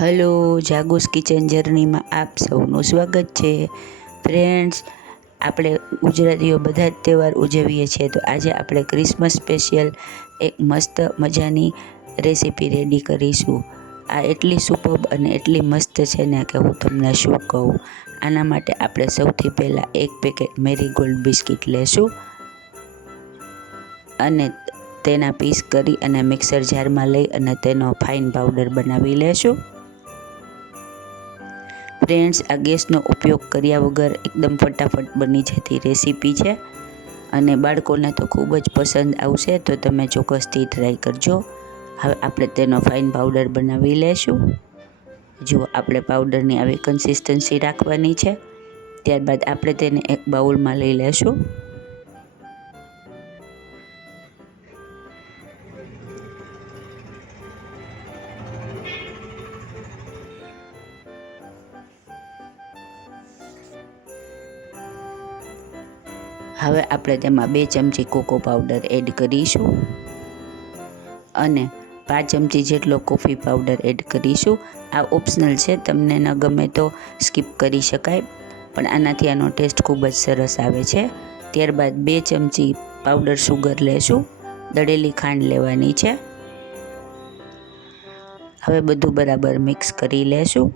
Hello, જાગુસ kitchen જર્નીમાં આપ સૌનું સ્વાગત છે. ફ્રેન્ડ્સ, આપણે ગુજરાતીઓ બધા જ તહેવાર ઉજવીએ છીએ, તો આજે આપણે ક્રિસમસ સ્પેશિયલ એક મસ્ત મજાની રેસીપી રેડી કરીશું. આ એટલી સુપબ અને એટલી મસ્ત છે ને કે હું તમને શું કહું. આના માટે આપણે સૌથી પહેલાં એક પેકેટ મેરીગોલ્ડ બિસ્કિટ લેશું અને તેના પીસ કરી અને મિક્સર જારમાં લઈ અને તેનો ફાઇન પાવડર બનાવી લેશું. ફ્રેન્ડ્સ, આ ગેસનો ઉપયોગ કર્યા વગર એકદમ ફટાફટ બની જતી રેસીપી છે અને બાળકોને તો ખૂબ જ પસંદ આવશે, તો તમે ચોક્કસથી ટ્રાય કરજો. હવે આપણે તેનો ફાઇન પાવડર બનાવી લેશું. જો આપણે પાવડરની આવી કન્સિસ્ટન્સી રાખવાની છે, ત્યારબાદ આપણે તેને એક બાઉલમાં લઈ લેશું. હવે આપણે તેમાં બે ચમચી કોકો પાવડર એડ કરીશું. અને પાંચ ચમચી જેટલો કોફી પાવડર એડ કરીશું. આ ઓપ્શનલ છે, તમને ન ગમે તો સ્કીપ કરી શકાય. પણ આનાથી આનો ટેસ્ટ ખૂબ જ સરસ આવે છે. ત્યારબાદ બે ચમચી પાવડર સુગર લેશું. દળેલી ખાંડ લેવાની છે. હવે બધું બરાબર મિક્સ કરી લેશું.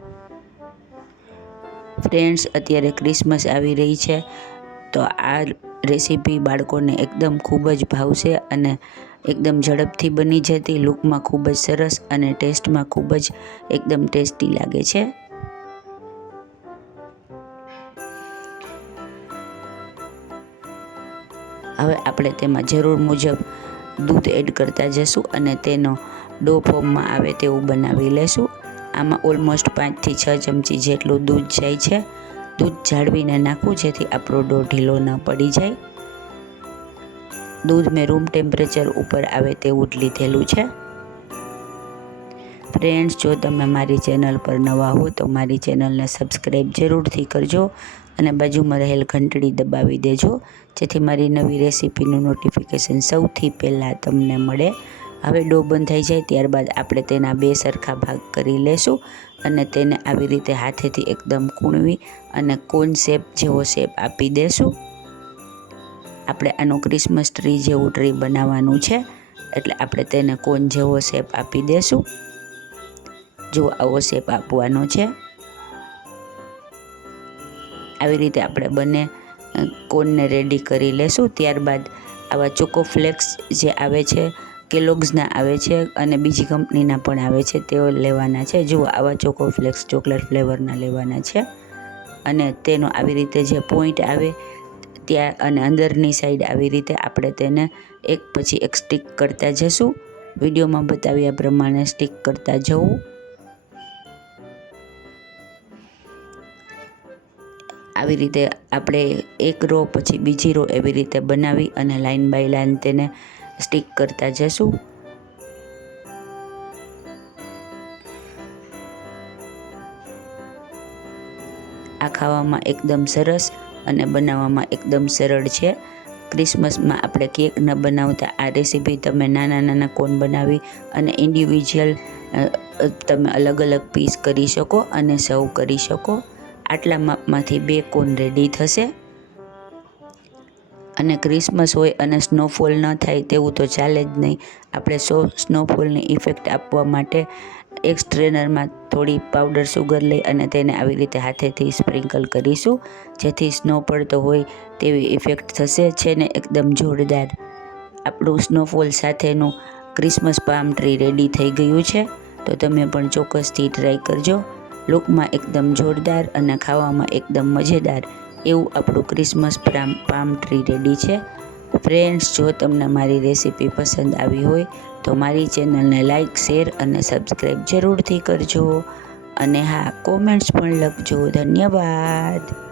ફ્રેન્ડ્સ, અત્યારે ક્રિસમસ આવી રહી છે, તો આ રેસીપી બાળકોને એકદમ ખૂબ જ ભાવશે અને એકદમ ઝડપથી બની જતી લુકમાં ખૂબ જ સરસ અને ટેસ્ટમાં ખૂબ જ એકદમ ટેસ્ટી લાગે છે. હવે આપણે તેમાં જરૂર મુજબ દૂધ એડ કરતા જશું અને તેનો ડો ફોર્મમાં આવે તેવું બનાવી લેશું. આમાં ઓલમોસ્ટ પાંચથી છ ચમચી જેટલું દૂધ જાય છે. દૂધ જાળવીને નાખવું જેથી આપણો ડો ઢીલો ન પડી જાય. દૂધ મેં રૂમ ટેમ્પરેચર ઉપર આવે તેવું જ લીધેલું છે. ફ્રેન્ડ્સ જો તમે મારી ચેનલ પર નવા હો તો મારી ચેનલને સબસ્ક્રાઈબ જરૂરથી કરજો અને બાજુમાં રહેલ ઘંટડી દબાવી દેજો, જેથી મારી નવી રેસીપીનું નોટિફિકેશન સૌથી પહેલાં તમને મળે. હવે ડો બંધ થઈ જાય ત્યારબાદ આપણે તેના બે સરખા ભાગ કરી લેશું અને તેને આવી રીતે હાથેથી એકદમ કૂણવી અને કોન શેપ જેવો શેપ આપી દેશું. આપણે આનું ક્રિસમસ ટ્રી જેવું ટ્રી બનાવવાનું છે એટલે આપણે તેને કોન જેવો શેપ આપી દેશું. જો આવો શેપ આપવાનો છે. આવી રીતે આપણે બંને કોનને રેડી કરી લેશું. ત્યારબાદ આવા ચોકો ફ્લેક્સ જે આવે છે કેલોગ્સના આવે છે અને બીજી કંપનીના પણ આવે છે, તેઓ લેવાના છે. જુઓ, આવા ચોકો ફ્લેક્સ ચોકલેટ ફ્લેવરના લેવાના છે. અને તેનો આવી રીતે જે પોઈન્ટ આવે, ત્યાં અને અંદરની સાઈડ આવી રીતે આપણે તેને એક પછી એક સ્ટીક કરતા જશું. વિડીયોમાં બતાવ્યા પ્રમાણે સ્ટીક કરતા જવું. આવી રીતે આપણે એક રો પછી બીજી રો એવી રીતે બનાવી અને લાઇન બાય લાઇન તેને સ્ટીક કરતા જશું. આ ખાવામાં એકદમ સરસ અને બનાવવામાં એકદમ સરળ છે. ક્રિસમસમાં આપણે કેક ન બનાવતા આ રેસીપી તમે નાના નાના કોન બનાવી અને ઇન્ડિવિજ્યુઅલ તમે અલગ અલગ પીસ કરી શકો અને સર્વ કરી શકો. આટલા માપમાંથી બે કોન રેડી થશે. અને ક્રિસમસ હોય અને સ્નોફોલ ન થાય તેવું તો ચાલે જ નહીં. આપણે સો સ્નોફોલની ઇફેક્ટ આપવા માટે એક સ્ટ્રેનરમાં થોડી પાવડર સુગર લઈ અને તેને આવી રીતે હાથેથી સ્પ્રિંકલ કરીશું. જેથી સ્નો પડતો હોય તેવી ઇફેક્ટ થશે, છે ને એકદમ જોરદાર. આપણું સ્નોફોલ સાથેનું ક્રિસમસ પામ ટ્રી રેડી થઈ ગયું છે, તો તમે પણ ચોક્કસથી ટ્રાય કરજો. લુકમાં એકદમ જોરદાર અને ખાવામાં એકદમ મજેદાર. એવું આપણું Christmas palm palm tree ready છે. ફ્રેન્ડ્સ જો તમને મારી રેસીપી પસંદ આવી હોય, તો મારી ચેનલને લાઇક શેર અને સબસ્ક્રાઈબ જરૂરથી કરજો. અને હા કોમેન્ટ્સ પણ લખજો. ધન્યવાદ.